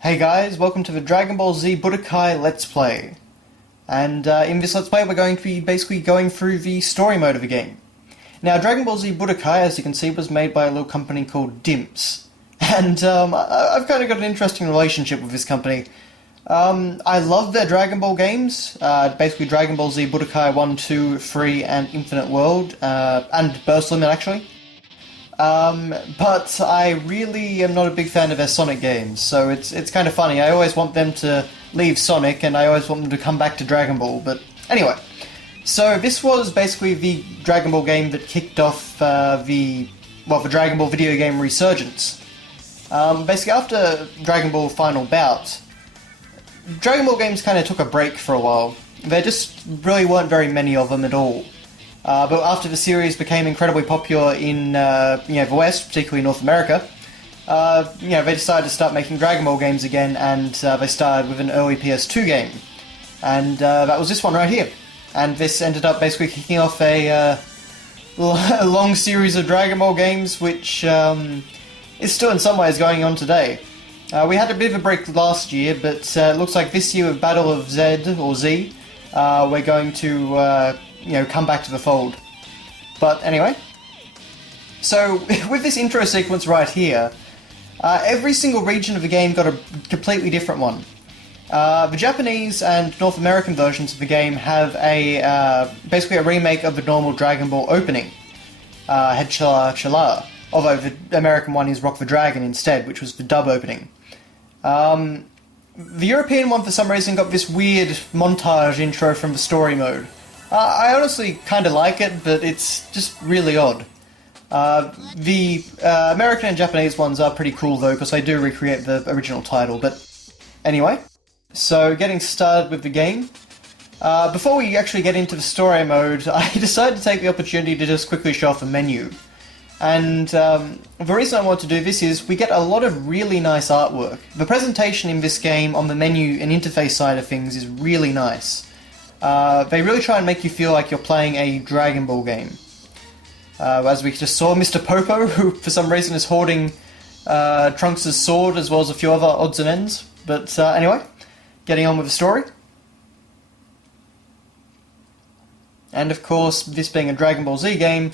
Hey guys, welcome to the Dragon Ball Z Budokai Let's Play. And in this Let's Play we're going to be basically going through the story mode of the game. Now Dragon Ball Z Budokai, as you can see, was made by a little company called Dimps. And I've kind of got an interesting relationship with this company. I love their Dragon Ball games, basically Dragon Ball Z Budokai 1, 2, 3 and Infinite World, and Burst Limit actually. But I really am not a big fan of their Sonic games, so it's kind of funny. I always want them to leave Sonic, and I always want them to come back to Dragon Ball, but anyway. So this was basically the Dragon Ball game that kicked off the Dragon Ball video game resurgence. Basically after Dragon Ball Final Bout, Dragon Ball games kind of took a break for a while. There just really weren't very many of them at all. But after the series became incredibly popular in the West, particularly North America, they decided to start making Dragon Ball games again, and they started with an early PS2 game. And that was this one right here. And this ended up basically kicking off a long series of Dragon Ball games, which is still in some ways going on today. We had a bit of a break last year, but it looks like this year with Battle of Z, we're going to come back to the fold. But anyway, so with this intro sequence right here, every single region of the game got a completely different one. The Japanese and North American versions of the game have basically a remake of the normal Dragon Ball opening, Head Chala Chala, although the American one is Rock the Dragon instead, which was the dub opening. The European one for some reason got this weird montage intro from the story mode. I honestly kind of like it, but it's just really odd. The American and Japanese ones are pretty cool though, because they do recreate the original title, but anyway. So, getting started with the game. Before we actually get into the story mode, I decided to take the opportunity to just quickly show off the menu. And the reason I want to do this is we get a lot of really nice artwork. The presentation in this game on the menu and interface side of things is really nice. They really try and make you feel like you're playing a Dragon Ball game. As we just saw, Mr. Popo, who for some reason is hoarding Trunks' sword as well as a few other odds and ends. But anyway, getting on with the story. And of course, this being a Dragon Ball Z game,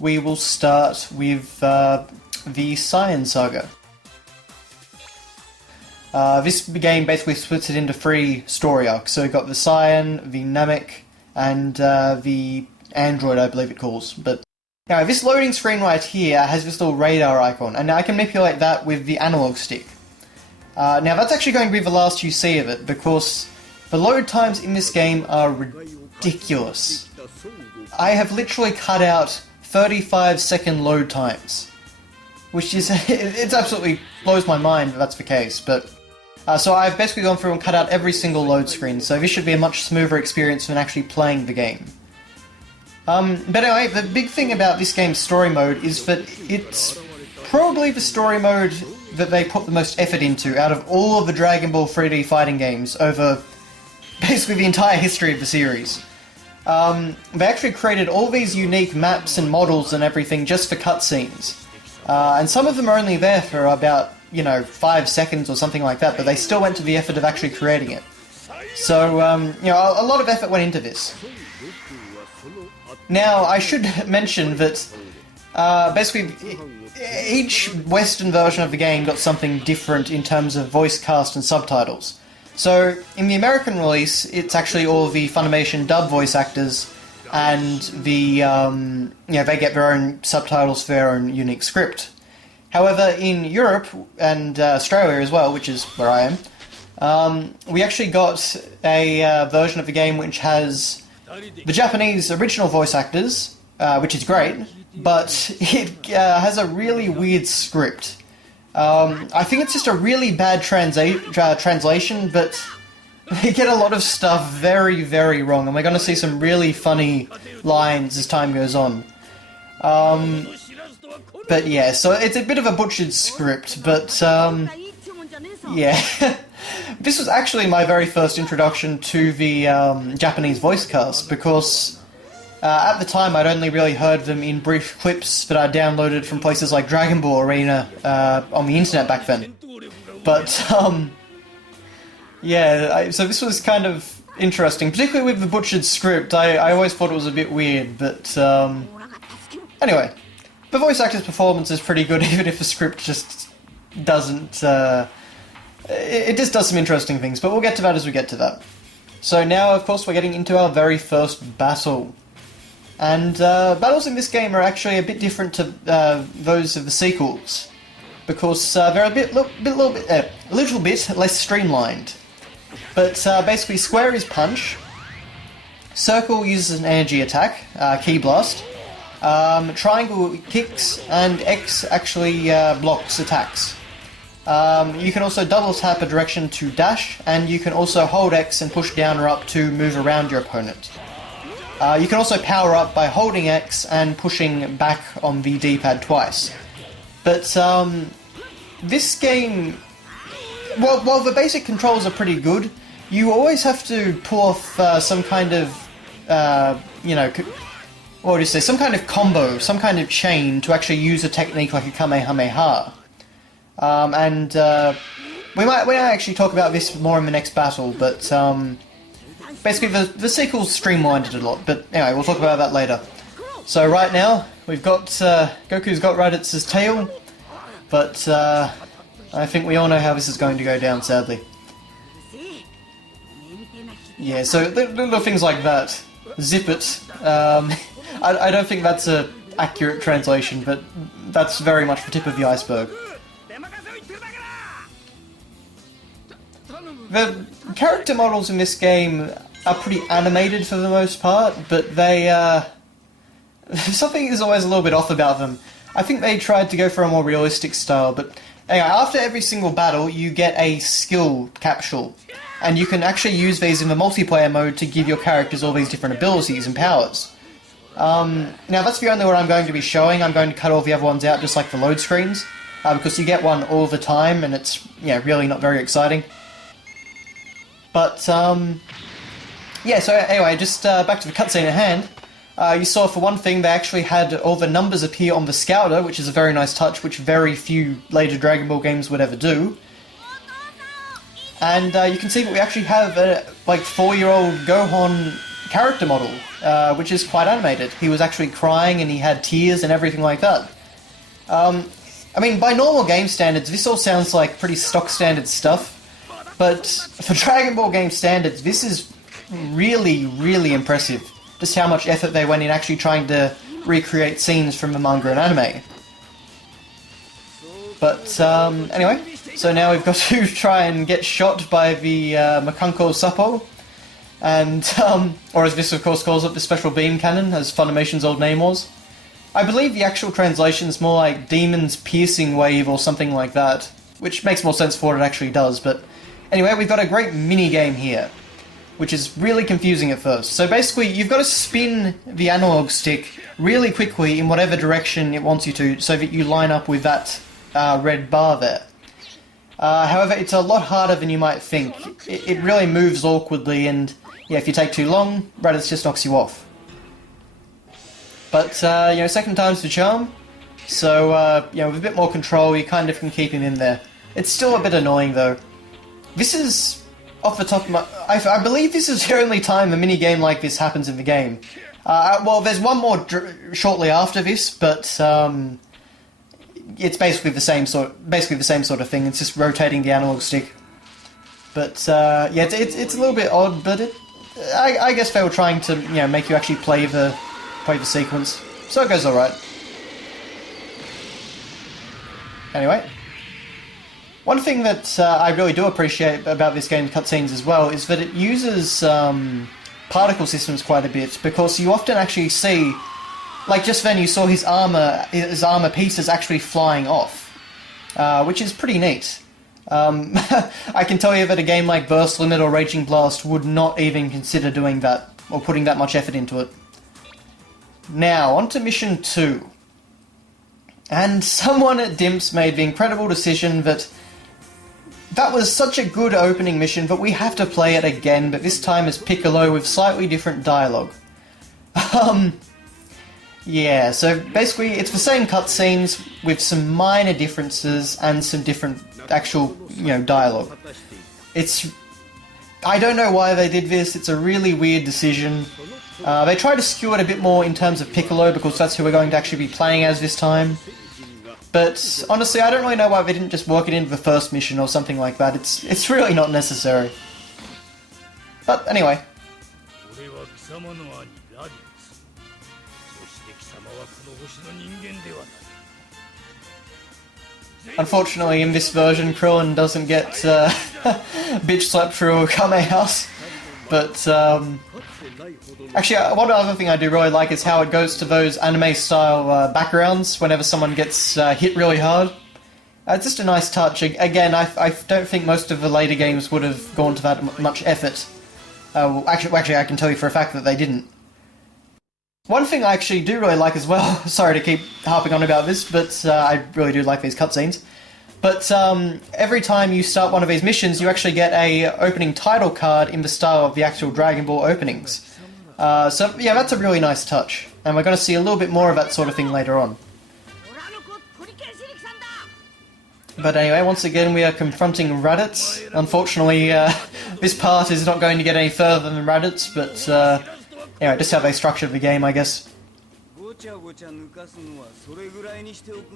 we will start with the Saiyan Saga. This game basically splits it into 3 story arcs. So we've got the Saiyan, the Namek, and the Android, I believe it calls. But now this loading screen right here has this little radar icon, and I can manipulate that with the analog stick. Now that's actually going to be the last you see of it, because the load times in this game are ridiculous. I have literally cut out 35-second load times, which is it absolutely blows my mind that that's the case. But so I've basically gone through and cut out every single load screen, so this should be a much smoother experience than actually playing the game. But anyway, the big thing about this game's story mode is that it's probably the story mode that they put the most effort into out of all of the Dragon Ball 3D fighting games over basically the entire history of the series. They actually created all these unique maps and models and everything just for cutscenes. And some of them are only there for about 5 seconds or something like that, but they still went to the effort of actually creating it. So, a lot of effort went into this. Now, I should mention that, basically, each Western version of the game got something different in terms of voice cast and subtitles. So, in the American release, it's actually all the Funimation dub voice actors, and they get their own subtitles for their own unique script. However, in Europe and Australia as well, which is where I am, we actually got a version of the game which has the Japanese original voice actors, which is great, but it has a really weird script. I think it's just a really bad translation, but they get a lot of stuff very, very wrong, and we're going to see some really funny lines as time goes on. But yeah, so it's a bit of a butchered script, but yeah. This was actually my very first introduction to the Japanese voice cast, because at the time I'd only really heard them in brief clips that I downloaded from places like Dragon Ball Arena on the internet back then. But Yeah, so this was kind of interesting, particularly with the butchered script. I always thought it was a bit weird, but anyway, the voice actor's performance is pretty good, even if the script just doesn't. It just does some interesting things, but we'll get to that as we get to that. So now, of course, we're getting into our very first battle. And battles in this game are actually a bit different to those of the sequels, because they're a little bit less streamlined. But basically, square is punch, circle uses an energy attack, key blast, triangle kicks, and X actually blocks attacks. You can also double tap a direction to dash, and you can also hold X and push down or up to move around your opponent. You can also power up by holding X and pushing back on the D-pad twice. But this game, while the basic controls are pretty good, you always have to pull off some kind of, what would you say, some kind of combo, some kind of chain to actually use a technique like a Kamehameha. We might actually talk about this more in the next battle, but basically the sequels streamlined it a lot, but anyway, we'll talk about that later. So right now, we've got, Goku's got Raditz' tail, but I think we all know how this is going to go down, sadly. Yeah, so little things like that. Zip it. I don't think that's a accurate translation, but that's very much the tip of the iceberg. The character models in this game are pretty animated for the most part, but they, something is always a little bit off about them. I think they tried to go for a more realistic style, but anyway, after every single battle, you get a skill capsule, and you can actually use these in the multiplayer mode to give your characters all these different abilities and powers. Now, that's the only one I'm going to be showing. I'm going to cut all the other ones out, just like the load screens, because you get one all the time, and it's, really not very exciting. But, yeah, so anyway, just back to the cutscene at hand. You saw, for one thing, they actually had all the numbers appear on the Scouter, which is a very nice touch, which very few later Dragon Ball games would ever do. And you can see that we actually have a, 4-year-old Gohan character model, which is quite animated. He was actually crying, and he had tears and everything like that. I mean, by normal game standards, this all sounds like pretty stock standard stuff, but for Dragon Ball game standards, this is really, really impressive. Just how much effort they went in actually trying to recreate scenes from the manga and anime. But, anyway, so now we've got to try and get shot by the Makunko Suppo, and, or as this of course calls it, the Special Beam Cannon, as Funimation's old name was. I believe the actual translation's more like Demon's Piercing Wave or something like that, which makes more sense for what it actually does, but anyway, we've got a great mini-game here, which is really confusing at first. So basically, you've got to spin the analog stick really quickly in whatever direction it wants you to, so that you line up with that red bar there. However, it's a lot harder than you might think. It really moves awkwardly, and yeah, if you take too long, Raditz just knocks you off. But, second time's the charm, so, with a bit more control, you kind of can keep him in there. It's still a bit annoying, though. This is, off the top of my... I believe this is the only time a mini-game like this happens in the game. Well, there's one more shortly after this, but, it's basically the same sort of thing. It's just rotating the analog stick. But, yeah, it's a little bit odd, but I guess they were trying to, make you actually play the sequence. So it goes alright. Anyway. One thing that I really do appreciate about this game's cutscenes as well is that it uses particle systems quite a bit, because you often actually see, like just then you saw his armor pieces actually flying off, which is pretty neat. I can tell you that a game like Burst Limit or Raging Blast would not even consider doing that, or putting that much effort into it. Now, on to Mission 2. And someone at Dimps made the incredible decision that was such a good opening mission, but we have to play it again, but this time as Piccolo with slightly different dialogue. Yeah, so basically it's the same cutscenes with some minor differences and some different actual, dialogue. It's I don't know why they did this, it's a really weird decision. They tried to skew it a bit more in terms of Piccolo, because that's who we're going to actually be playing as this time. But honestly, I don't really know why they didn't just work it into the first mission or something like that. It's really not necessary. But anyway. Unfortunately, in this version, Krillin doesn't get bitch slapped through a Kame house. But actually, one other thing I do really like is how it goes to those anime-style backgrounds whenever someone gets hit really hard. It's just a nice touch. Again, I don't think most of the later games would have gone to that much effort. Actually, I can tell you for a fact that they didn't. One thing I actually do really like as well, sorry to keep harping on about this, but I really do like these cutscenes. But every time you start one of these missions, you actually get a opening title card in the style of the actual Dragon Ball openings. So yeah, that's a really nice touch. And we're going to see a little bit more of that sort of thing later on. But anyway, once again we are confronting Raditz. Unfortunately, this part is not going to get any further than Raditz, but anyway, just how they structured the game, I guess.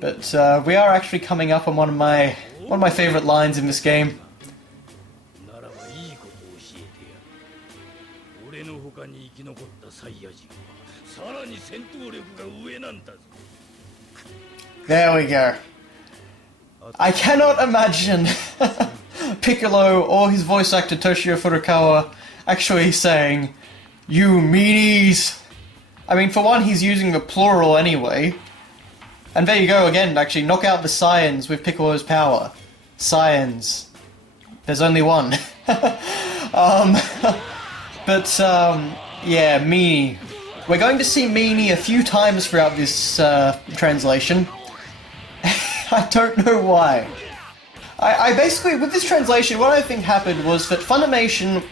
But we are actually coming up on one of my favourite lines in this game. There we go. I cannot imagine Piccolo or his voice actor Toshio Furukawa actually saying, "You meanies!" I mean, for one, he's using the plural anyway. And there you go again, actually, knock out the Saiyans with Piccolo's power. Saiyans. There's only one. Yeah, Meanie. We're going to see Meanie a few times throughout this translation. I don't know why. I basically, with this translation, what I think happened was that Funimation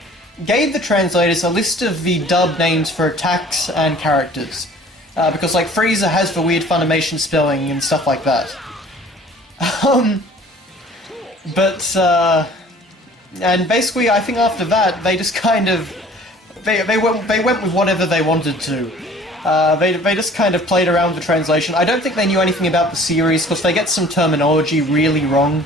gave the translators a list of the dub names for attacks and characters. Because, like, Frieza has the weird Funimation spelling and stuff like that. And basically, I think after that, they just kind of... They went with whatever they wanted to. They just kind of played around with the translation. I don't think they knew anything about the series, because they get some terminology really wrong.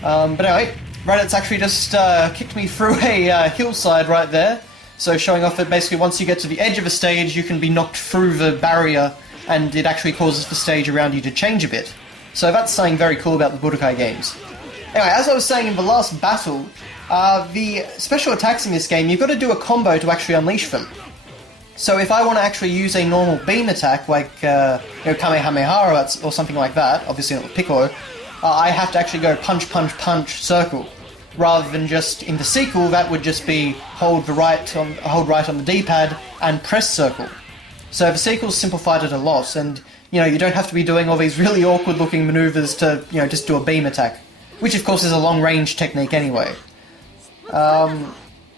But anyway, Raditz actually just kicked me through a hillside right there. So showing off that basically once you get to the edge of a stage, you can be knocked through the barrier, and it actually causes the stage around you to change a bit. So that's something very cool about the Budokai games. Anyway, as I was saying in the last battle, the special attacks in this game, you've got to do a combo to actually unleash them. So if I want to actually use a normal beam attack, like Kamehameha or something like that, obviously not with Piccolo, I have to actually go punch, punch, punch, circle. Rather than just, in the sequel, that would just be hold right on the D-pad and press circle. So the sequel's simplified it a lot, and you don't have to be doing all these really awkward-looking maneuvers to just do a beam attack, which of course is a long-range technique anyway.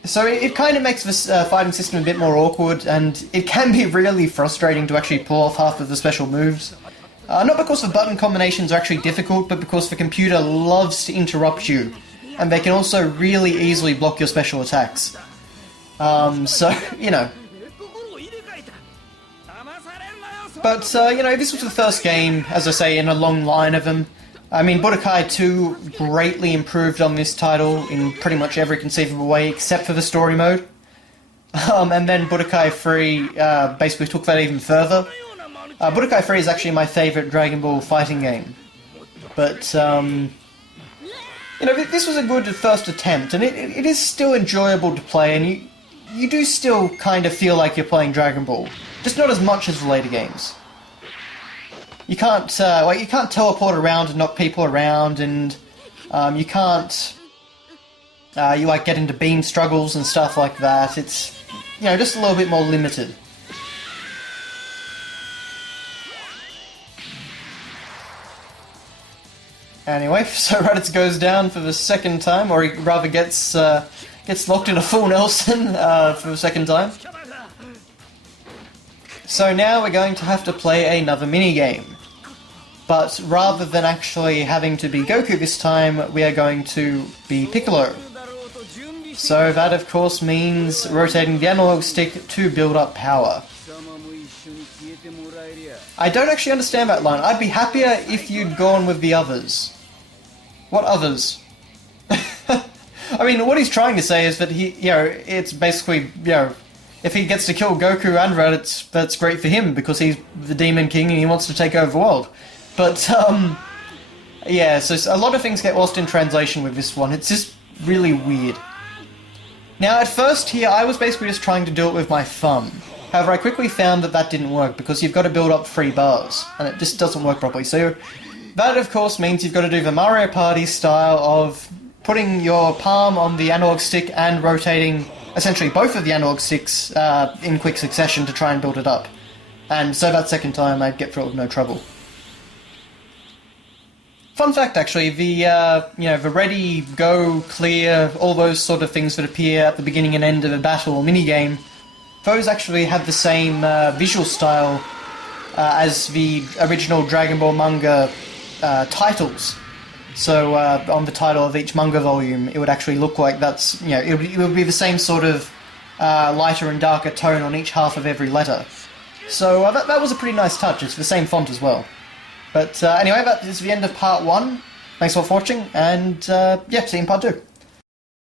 So it kind of makes this fighting system a bit more awkward, and it can be really frustrating to actually pull off half of the special moves. Not because the button combinations are actually difficult, but because the computer loves to interrupt you, and they can also really easily block your special attacks. So, But, this was the first game, as I say, in a long line of them. I mean, Budokai 2 greatly improved on this title in pretty much every conceivable way, except for the story mode. And then Budokai 3 basically took that even further. Budokai 3 is actually my favourite Dragon Ball fighting game. But, this was a good first attempt, and it is still enjoyable to play, and you do still kind of feel like you're playing Dragon Ball. Just not as much as the later games. You can't teleport around and knock people around, and you can't get into beam struggles and stuff like that. It's just a little bit more limited. Anyway, so Raditz goes down for the second time, or he rather gets locked in a full Nelson for the second time. So now we're going to have to play another minigame. But rather than actually having to be Goku this time, we are going to be Piccolo. So that of course means rotating the analog stick to build up power. I don't actually understand that line. I'd be happier if you'd gone with the others. What others? I mean, what he's trying to say is that it's basically, if he gets to kill Goku and Raditz, that's great for him, because he's the Demon King and he wants to take over the world. But, yeah, so a lot of things get lost in translation with this one. It's just really weird. Now, at first here, I was basically just trying to do it with my thumb. However, I quickly found that didn't work, because you've got to build up 3 bars, and it just doesn't work properly. So that, of course, means you've got to do the Mario Party style of putting your palm on the analog stick and rotating, essentially, both of the analog sticks in quick succession to try and build it up. And so that second time, I'd get through it with no trouble. Fun fact, actually, the ready, go, clear, all those sort of things that appear at the beginning and end of a battle or minigame, those actually have the same visual style as the original Dragon Ball manga titles. So on the title of each manga volume, it would actually look like that's, it would be the same sort of lighter and darker tone on each half of every letter. So that was a pretty nice touch. It's the same font as well. But anyway, that is the end of part 1. Thanks for watching, and yeah, see you in part 2.